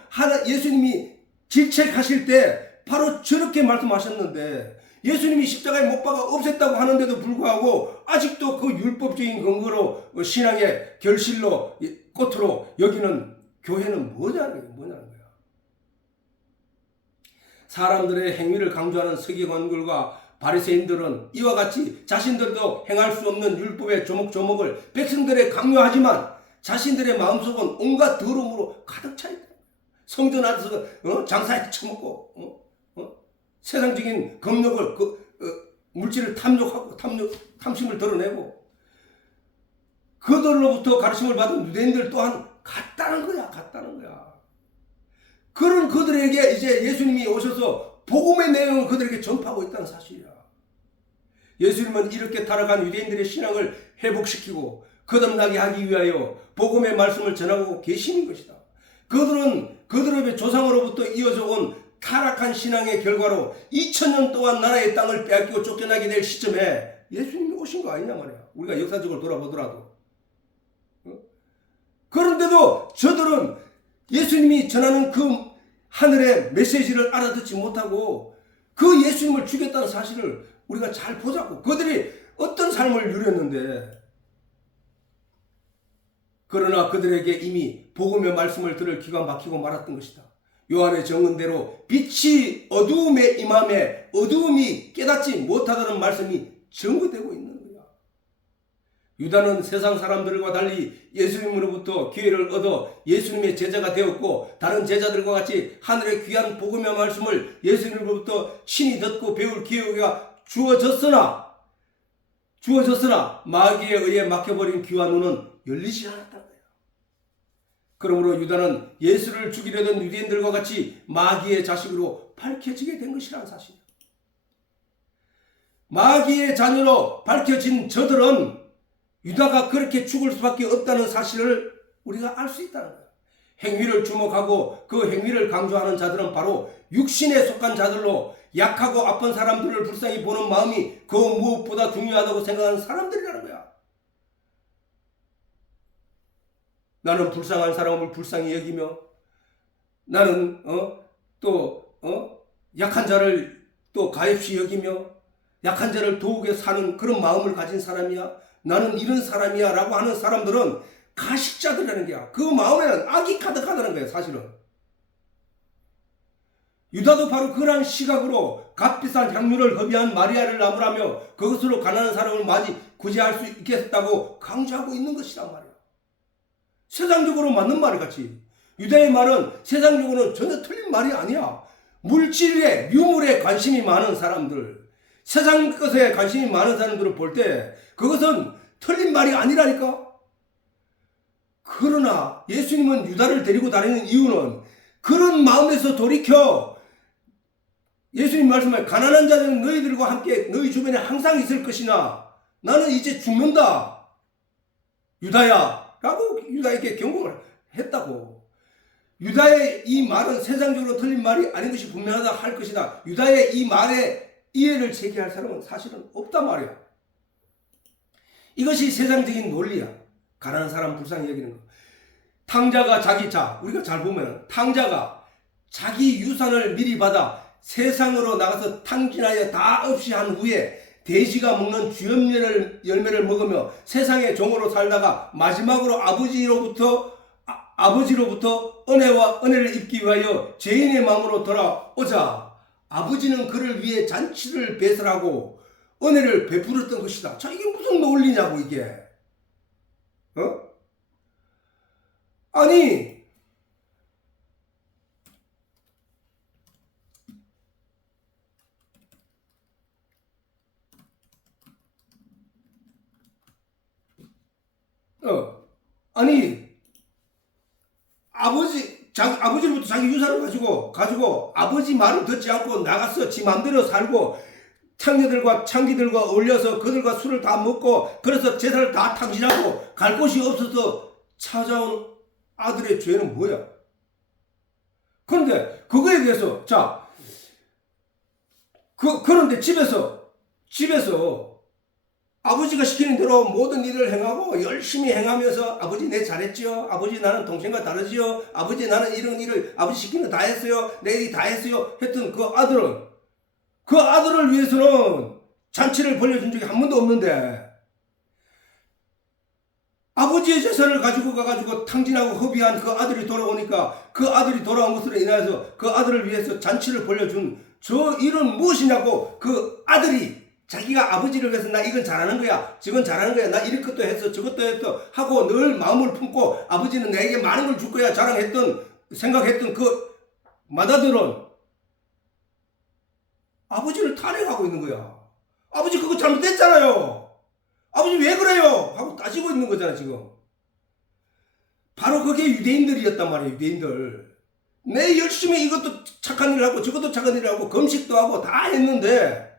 예수님이 질책하실 때 바로 저렇게 말씀하셨는데, 예수님이 십자가에 못 박아 없앴다고 하는데도 불구하고 아직도 그 율법적인 근거로 신앙의 결실로 꽃으로 여기는 교회는 뭐냐는 거야. 사람들의 행위를 강조하는 서기관들과 바리새인들은 이와 같이 자신들도 행할 수 없는 율법의 조목조목을 백성들에 강요하지만 자신들의 마음속은 온갖 더러움으로 가득 차 있다. 성전 안에서 장사에 처먹고 세상적인 검욕을 물질을 탐욕하고 탐심을 드러내고 그들로부터 가르침을 받은 유대인들 또한 같다는 거야. 그런 그들에게 이제 예수님이 오셔서 복음의 내용을 그들에게 전파하고 있다는 사실이야. 예수님은 이렇게 타락한 유대인들의 신앙을 회복시키고 거듭나게 하기 위하여 복음의 말씀을 전하고 계시는 것이다. 그들의 조상으로부터 이어져 온 타락한 신앙의 결과로 2000년 동안 나라의 땅을 빼앗기고 쫓겨나게 될 시점에 예수님이 오신 거 아니냐 말이야. 우리가 역사적으로 돌아보더라도. 그런데도 저들은 예수님이 전하는 그 하늘의 메시지를 알아듣지 못하고 그 예수님을 죽였다는 사실을 우리가 잘 보자고. 그들이 어떤 삶을 누렸는데, 그러나 그들에게 이미 복음의 말씀을 들을 귀가 막히고 말았던 것이다. 요한의 정언대로 빛이 어두움에 임함에 어두움이 깨닫지 못하다는 말씀이 증거되고 있는 거야. 유다는 세상 사람들과 달리 예수님으로부터 기회를 얻어 예수님의 제자가 되었고, 다른 제자들과 같이 하늘의 귀한 복음의 말씀을 예수님으로부터 친히 듣고 배울 기회가 주어졌으나 마귀에 의해 막혀버린 귀와 눈은 열리지 않았다는 거예요. 그러므로 유다는 예수를 죽이려던 유대인들과 같이 마귀의 자식으로 밝혀지게 된 것이라는 사실이에요. 마귀의 자녀로 밝혀진 저들은 유다가 그렇게 죽을 수밖에 없다는 사실을 우리가 알 수 있다는 거예요. 행위를 주목하고 그 행위를 강조하는 자들은 바로 육신에 속한 자들로 약하고 아픈 사람들을 불쌍히 보는 마음이 그 무엇보다 중요하다고 생각하는 사람들이라는 거야. 나는 불쌍한 사람을 불쌍히 여기며, 나는 약한 자를 또 가엾이 여기며 약한 자를 도우게 사는 그런 마음을 가진 사람이야. 나는 이런 사람이야 라고 하는 사람들은 가식자들이라는 거야. 그 마음에는 악이 가득하다는 거야, 사실은. 유다도 바로 그러한 시각으로 값비싼 향유를 허비한 마리아를 나무라며 그것으로 가난한 사람을 구제할 수 있겠다고 강조하고 있는 것이란 말이야. 세상적으로 맞는 말 같이. 유다의 말은 세상적으로는 전혀 틀린 말이 아니야. 물질에, 유물에 관심이 많은 사람들, 세상 것에 관심이 많은 사람들을 볼 때 그것은 틀린 말이 아니라니까. 그러나 예수님은 유다를 데리고 다니는 이유는 그런 마음에서 돌이켜 예수님 말씀에 가난한 자들은 너희들과 함께 너희 주변에 항상 있을 것이나 나는 이제 죽는다, 유다야 라고 유다에게 경고를 했다고. 유다의 이 말은 세상적으로 틀린 말이 아닌 것이 분명하다 할 것이다. 유다의 이 말에 이해를 제기할 사람은 사실은 없단 말이야. 이것이 세상적인 논리야. 가난한 사람 불쌍히 여기는 거. 탕자가 우리가 잘 보면 탕자가 자기 유산을 미리 받아 세상으로 나가서 탕진하여 다 없이 한 후에 돼지가 먹는 쥐염매를 먹으며 세상의 종으로 살다가 마지막으로 아버지로부터 은혜를 입기 위하여 죄인의 마음으로 돌아오자 아버지는 그를 위해 잔치를 배설하고 은혜를 베풀었던 것이다. 자, 이게 무슨 논리냐고, 이게. 아니, 아버지로부터 자기 유산을 가지고 아버지 말을 듣지 않고 나가서 지 맘대로 살고 창기들과 어울려서 그들과 술을 다 먹고 그래서 제사를 다 탕진하고 갈 곳이 없어서 찾아온 아들의 죄는 뭐야? 그런데 그거에 대해서 그런데 집에서 아버지가 시키는 대로 모든 일을 행하고 열심히 행하면서 아버지 내 잘했지요? 아버지 나는 동생과 다르지요? 아버지 나는 이런 일을 아버지 시키는 거 다 했어요? 내 일이 다 했어요? 했던 그 아들을 위해서는 잔치를 벌려준 적이 한 번도 없는데 아버지의 재산을 가지고 가가지고 탕진하고 허비한 그 아들이 돌아오니까 그 아들이 돌아온 것으로 인하여서 그 아들을 위해서 잔치를 벌려준 저 일은 무엇이냐고 그 아들이 자기가 아버지를 위해서 나 이건 잘하는 거야, 저건 잘하는 거야, 나 이런 것도 했어, 저것도 했어 하고 늘 마음을 품고 아버지는 내게 많은 걸 줄 거야 자랑했던, 생각했던 그 맏아들은 아버지를 탄핵하고 있는 거야. 아버지 그거 잘못됐잖아요. 아버지 왜 그래요? 하고 따지고 있는 거잖아 지금. 바로 그게 유대인들이었단 말이에요. 유대인들. 내 열심히 이것도 착한 일을 하고 저것도 착한 일을 하고 금식도 하고 다 했는데,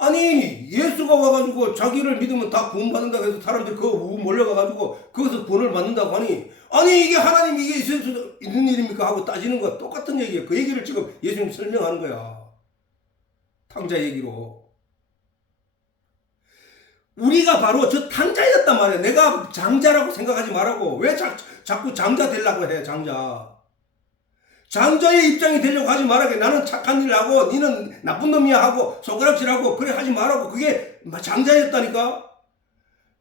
아니 예수가 와가지고 자기를 믿으면 다 구원받는다고 해서 사람들이 그거 몰려가가지고 거기서 구원을 받는다고 하니, 아니 이게 하나님이 이게 있을 수 있는 일입니까? 하고 따지는 거 똑같은 얘기예요. 그 얘기를 지금 예수님 설명하는 거야. 탕자 얘기로. 우리가 바로 저 탕자였단 말이야. 내가 장자라고 생각하지 말라고. 왜 자꾸 장자 되려고 해, 장자. 장자의 입장이 되려고 하지 말라고. 나는 착한 일을 하고 니는 나쁜 놈이야 하고 손가락질하고 그래 하지 말라고. 그게 장자였다니까.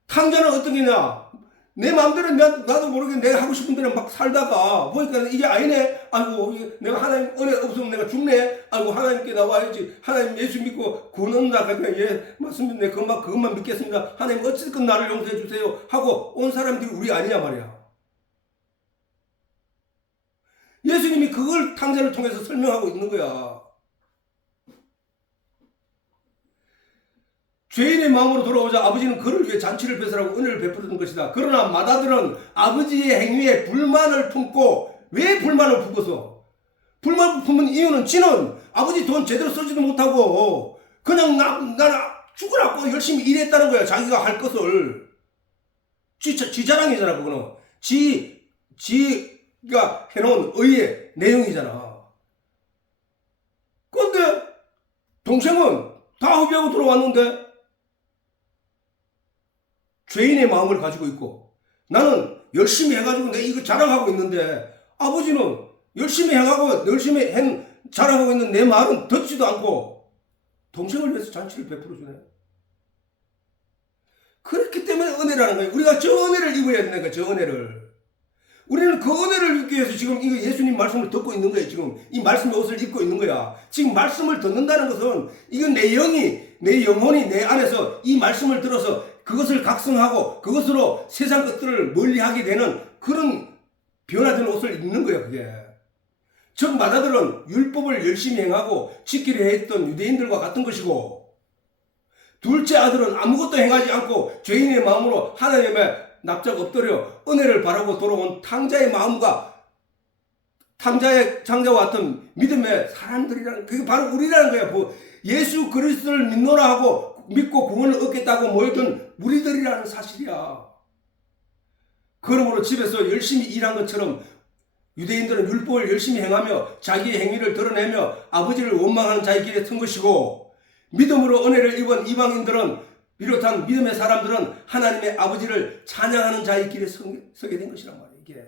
탕자는 어떤 게냐, 내 마음대로 나도 모르게 내가 하고 싶은 대로 막 살다가 보니까 이게 아니네. 아이고 내가 하나님 은혜 없으면 내가 죽네. 아이고 하나님께 나와야지. 하나님 예수 믿고 구원 얻는다. 그러니까 예 맞습니다. 내 그것만 믿겠습니다. 하나님 어쨌든 나를 용서해 주세요 하고 온 사람들이 우리 아니냐 말이야. 예수님이 그걸 탕자를 통해서 설명하고 있는 거야. 죄인의 마음으로 돌아오자 아버지는 그를 위해 잔치를 배설하고 은혜를 베풀었던 것이다. 그러나 맏아들은 아버지의 행위에 불만을 품고, 왜 불만을 품고서? 불만을 품은 이유는 지는 아버지 돈 제대로 쓰지도 못하고 그냥 나는 죽으라고 열심히 일했다는 거야. 자기가 할 것을. 지 자랑이잖아 그거는. 지가 해놓은 의의 내용이잖아. 그런데 동생은 다 후배하고 돌아왔는데 죄인의 마음을 가지고 있고, 나는 열심히 해가지고 내가 이거 자랑하고 있는데 아버지는 열심히 해가고 열심히 자랑하고 있는 내 말은 듣지도 않고 동생을 위해서 잔치를 베풀어주네. 그렇기 때문에 은혜라는 거예요. 우리가 저 은혜를 입어야 되니까, 저 은혜를. 우리는 그 은혜를 입기 위해서 지금 이거 예수님 말씀을 듣고 있는 거예요. 지금 이 말씀의 옷을 입고 있는 거야. 지금 말씀을 듣는다는 것은 이건 내 영혼이 내 안에서 이 말씀을 들어서 그것을 각성하고 그것으로 세상 것들을 멀리하게 되는 그런 변화된 옷을 입는 거야. 그게. 즉 맏아들은 율법을 열심히 행하고 지키려 했던 유대인들과 같은 것이고, 둘째 아들은 아무것도 행하지 않고 죄인의 마음으로 하나님의 납작 엎드려 은혜를 바라고 돌아온 탕자의 마음과 탕자와 같은 믿음의 사람들이라는, 그게 바로 우리라는 거야. 예수 그리스도를 믿노라 하고 믿고 구원을 얻겠다고 모였던 우리들이라는 사실이야. 그러므로 집에서 열심히 일한 것처럼 유대인들은 율법을 열심히 행하며 자기의 행위를 드러내며 아버지를 원망하는 자의 길에 선 것이고, 믿음으로 은혜를 입은 이방인들은 비롯한 믿음의 사람들은 하나님의 아버지를 찬양하는 자의 길에 서게 된 것이란 말이에요. 이게.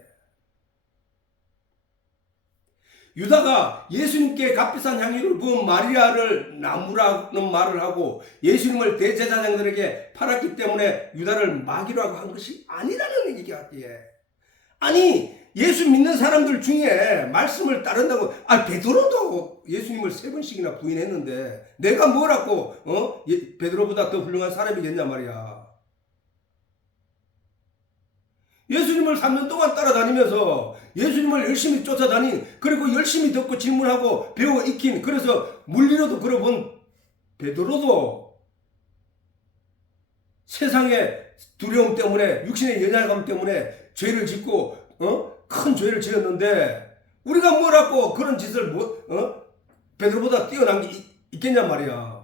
유다가 예수님께 값비싼 향유를 부은 마리아를 나무라는 말을 하고 예수님을 대제사장들에게 팔았기 때문에 유다를 마귀라고 한 것이 아니라는 얘기가 예. 아니 예수 믿는 사람들 중에 말씀을 따른다고, 베드로도 예수님을 3번씩이나 부인했는데 내가 뭐라고 베드로보다 더 훌륭한 사람이겠냐 말이야. 예수님을 3년 동안 따라다니면서 예수님을 열심히 쫓아다닌, 그리고 열심히 듣고 질문하고 배워 익힌, 그래서 물리로도 걸어본 베드로도 세상의 두려움 때문에, 육신의 연약함 때문에 죄를 짓고 큰 죄를 지었는데 우리가 뭐라고 그런 짓을 베드로보다 뛰어난 게 있겠냔 말이야.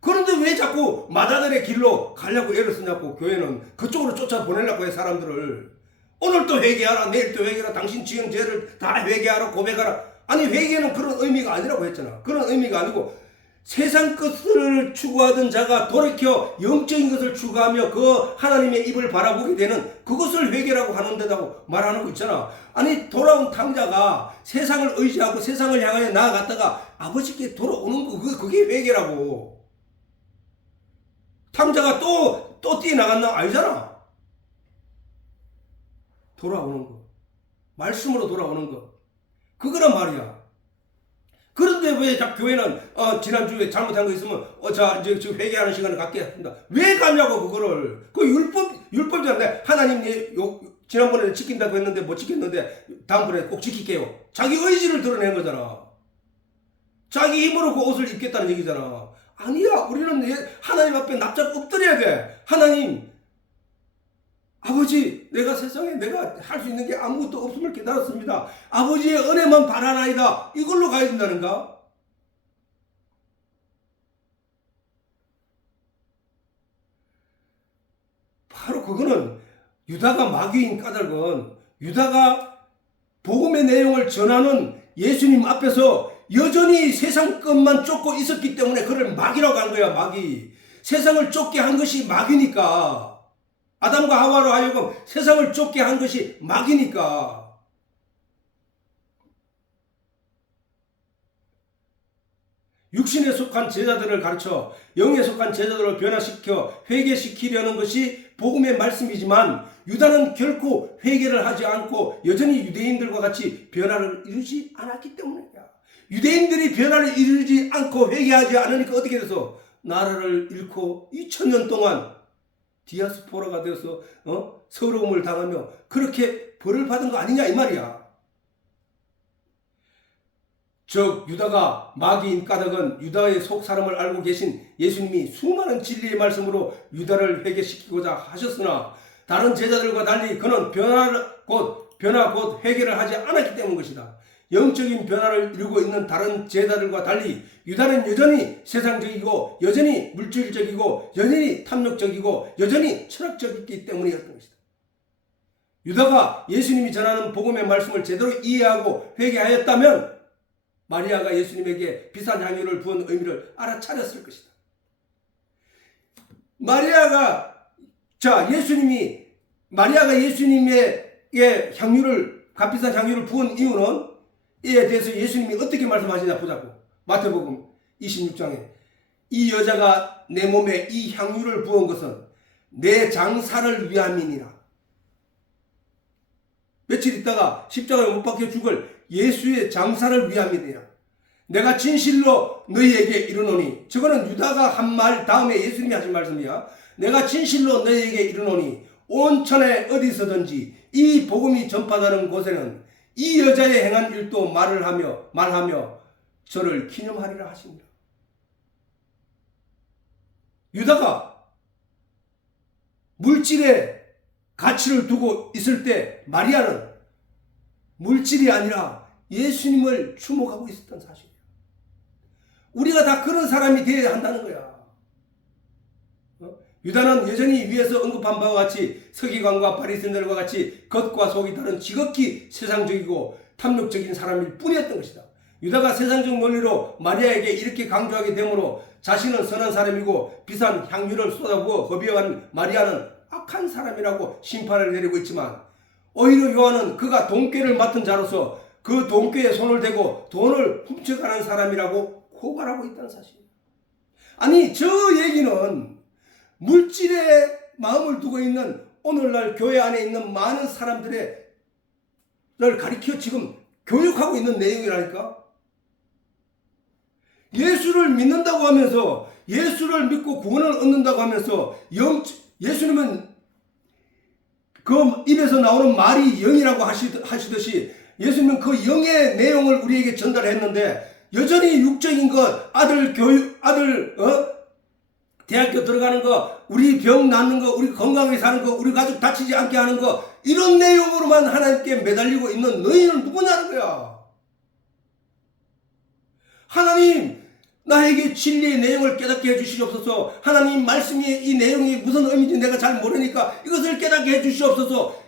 그런데 왜 자꾸 맏아들의 길로 가려고 애를 쓰냐고. 교회는 그쪽으로 쫓아보내려고 해 사람들을. 오늘 또 회개하라, 내일 또 회개하라, 당신 지은 죄를 다 회개하라, 고백하라. 아니 회개는 그런 의미가 아니라고 했잖아. 그런 의미가 아니고 세상 것을 추구하던 자가 돌이켜 영적인 것을 추구하며 그 하나님의 입을 바라보게 되는 그것을 회개라고 하는데다고 말하는 거 있잖아. 아니 돌아온 탕자가 세상을 의지하고 세상을 향하여 나아갔다가 아버지께 돌아오는 거, 그게 회개라고. 탕자가 또 뛰어나갔나? 아니잖아. 돌아오는 거. 말씀으로 돌아오는 거. 그거란 말이야. 그런데 왜 교회는 지난주에 잘못한 거 있으면 자 이제 지금 회개하는 시간을 갖게 합니다. 왜 가냐고 그거를. 그 율법이잖아요. 하나님 지난번에는 지킨다고 했는데 못 지켰는데 다음번에 꼭 지킬게요. 자기 의지를 드러낸 거잖아. 자기 힘으로 그 옷을 입겠다는 얘기잖아. 아니야. 우리는 하나님 앞에 납작 엎드려야 돼. 하나님 아버지, 내가 세상에 내가 할 수 있는 게 아무것도 없음을 깨달았습니다. 아버지의 은혜만 바라나이다. 이걸로 가야 된다는가? 바로 그거는 유다가 마귀인 까닭은 유다가 복음의 내용을 전하는 예수님 앞에서 여전히 세상 것만 쫓고 있었기 때문에 그를 마귀라고 한 거야. 마귀. 세상을 쫓게 한 것이 마귀니까. 아담과 하와로 하여금 세상을 쫓게 한 것이 마귀니까. 육신에 속한 제자들을 가르쳐 영에 속한 제자들을 변화시켜 회개시키려는 것이 복음의 말씀이지만 유다는 결코 회개를 하지 않고 여전히 유대인들과 같이 변화를 이루지 않았기 때문이야. 유대인들이 변화를 이루지 않고 회개하지 않으니까 어떻게 돼서 나라를 잃고 2000년 동안 디아스포라가 되어서 서러움을 당하며 그렇게 벌을 받은 거 아니냐 이 말이야. 즉 유다가 마귀인 까닭은 유다의 속 사람을 알고 계신 예수님이 수많은 진리의 말씀으로 유다를 회개시키고자 하셨으나 다른 제자들과 달리 그는 변화 곧 회개를 하지 않았기 때문인 것이다. 영적인 변화를 이루고 있는 다른 제자들과 달리 유다는 여전히 세상적이고 여전히 물질적이고 여전히 탐욕적이고 여전히 철학적이기 때문이었던 것이다. 유다가 예수님이 전하는 복음의 말씀을 제대로 이해하고 회개하였다면 마리아가 예수님에게 비싼 향유를 부은 의미를 알아차렸을 것이다. 마리아가 예수님에게 값비싼 향유를 부은 이유는 이에 대해서 예수님이 어떻게 말씀하시냐 보자고. 마태복음 26장에 이 여자가 내 몸에 이 향유를 부은 것은 내 장사를 위함이니라. 며칠 있다가 십자가에 못 박혀 죽을 예수의 장사를 위함이니라. 내가 진실로 너희에게 이르노니, 저거는 유다가 한 말 다음에 예수님이 하신 말씀이야. 내가 진실로 너희에게 이르노니 온 천에 어디서든지 이 복음이 전파되는 곳에는 이 여자의 행한 일도 말하며 저를 기념하리라 하십니다. 유다가 물질에 가치를 두고 있을 때 마리아는 물질이 아니라 예수님을 주목하고 있었던 사실이에요. 우리가 다 그런 사람이 되어야 한다는 거야. 유다는 여전히 위에서 언급한 바와 같이 서기관과 바리새인들과 같이 겉과 속이 다른 지극히 세상적이고 탐욕적인 사람일 뿐이었던 것이다. 유다가 세상적 논리로 마리아에게 이렇게 강조하게 되므로 자신은 선한 사람이고 비싼 향유를 쏟아부어 허비어간 마리아는 악한 사람이라고 심판을 내리고 있지만, 오히려 요한은 그가 돈꾀를 맡은 자로서 그 돈꾀에 손을 대고 돈을 훔쳐가는 사람이라고 고발하고 있다는 사실이에요. 아니, 저 얘기는 물질에 마음을 두고 있는 오늘날 교회 안에 있는 많은 사람들을 가리켜 지금 교육하고 있는 내용이라니까. 예수를 믿는다고 하면서, 예수를 믿고 구원을 얻는다고 하면서 예수님은 그 입에서 나오는 말이 영이라고 하시듯이 예수님은 그 영의 내용을 우리에게 전달했는데 여전히 육적인 것, 아들 대학교 들어가는 거, 우리 병 낫는 거, 우리 건강하게 사는 거, 우리 가족 다치지 않게 하는 거, 이런 내용으로만 하나님께 매달리고 있는 너희는 누구냐는 거야. 하나님, 나에게 진리의 내용을 깨닫게 해주시옵소서. 하나님 말씀이 이 내용이 무슨 의미인지 내가 잘 모르니까 이것을 깨닫게 해주시옵소서.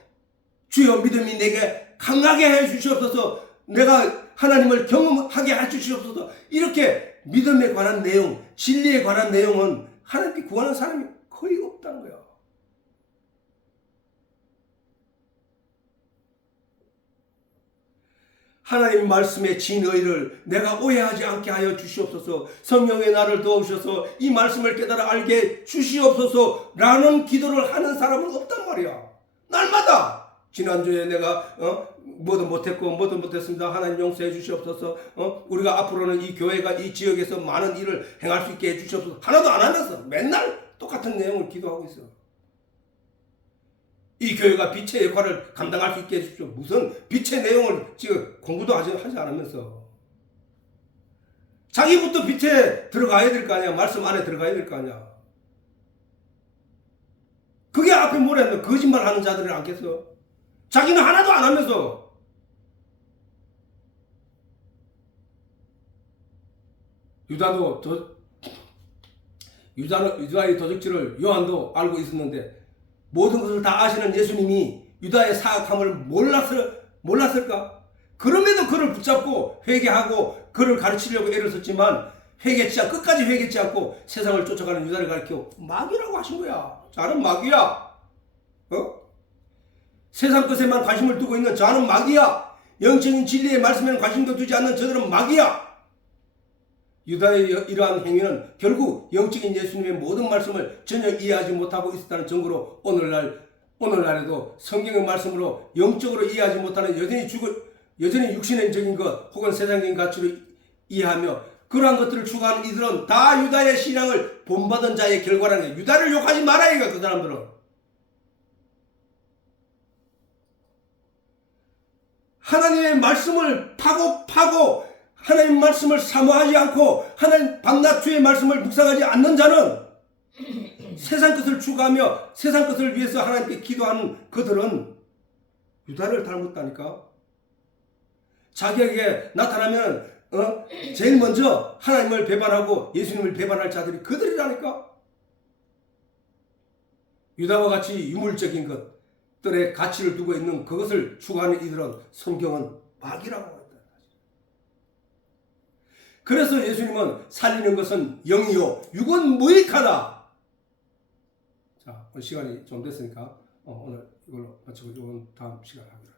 주여 믿음이 내게 강하게 해주시옵소서. 내가 하나님을 경험하게 해주시옵소서. 이렇게 믿음에 관한 내용, 진리에 관한 내용은 하나님께 구하는 사람이 거의 없다는 거야. 하나님 말씀의 진의를 내가 오해하지 않게 하여 주시옵소서. 성령의 나를 도우셔서 이 말씀을 깨달아 알게 주시옵소서 라는 기도를 하는 사람은 없단 말이야. 날마다 지난주에 내가 뭐도 못했습니다. 하나님 용서해 주시옵소서. 우리가 앞으로는 이 교회가 이 지역에서 많은 일을 행할 수 있게 해 주시옵소서. 하나도 안 하면서 맨날 똑같은 내용을 기도하고 있어. 이 교회가 빛의 역할을 감당할 수 있게 해주십시오. 무슨 빛의 내용을 지금 공부도 하지 않으면서 자기부터 빛에 들어가야 될 거 아니야. 말씀 안에 들어가야 될 거 아니야. 그게 앞에 뭐라 했나? 거짓말 하는 자들이 않겠어? 자기는 하나도 안 하면서 유다의 도적질을 요한도 알고 있었는데 모든 것을 다 아시는 예수님이 유다의 사악함을 몰랐을까? 그럼에도 그를 붙잡고 회개하고 그를 가르치려고 애를 썼지만 끝까지 회개치 않고 세상을 쫓아가는 유다를 가르쳐 마귀라고 하신 거야. 자는 마귀야. 세상 것에만 관심을 두고 있는 자는 마귀야. 영적인 진리의 말씀에는 관심도 두지 않는 저들은 마귀야. 유다의 이러한 행위는 결국 영적인 예수님의 모든 말씀을 전혀 이해하지 못하고 있었다는 증거로 오늘날에도 성경의 말씀으로 영적으로 이해하지 못하는 여전히 육신적인 것 혹은 세상적인 가치로 이해하며 그러한 것들을 추구하는 이들은 다 유다의 신앙을 본받은 자의 결과라는 거예요. 유다를 욕하지 말아야 해요. 그 사람들은. 하나님의 말씀을 파고 하나님 말씀을 사모하지 않고 하나님 밤낮주의 말씀을 묵상하지 않는 자는 세상 것을 추구하며 세상 것을 위해서 하나님께 기도하는 그들은 유다를 닮았다니까. 자기에게 나타나면 제일 먼저 하나님을 배반하고 예수님을 배반할 자들이 그들이라니까. 유다와 같이 유물적인 것들의 가치를 두고 있는 그것을 추구하는 이들은 성경은 마귀라고 한다. 그래서 예수님은 살리는 것은 영이요 육은 무익하다. 자, 오늘 시간이 좀 됐으니까 오늘 이걸로 마치고 이건 다음 시간에 하기로.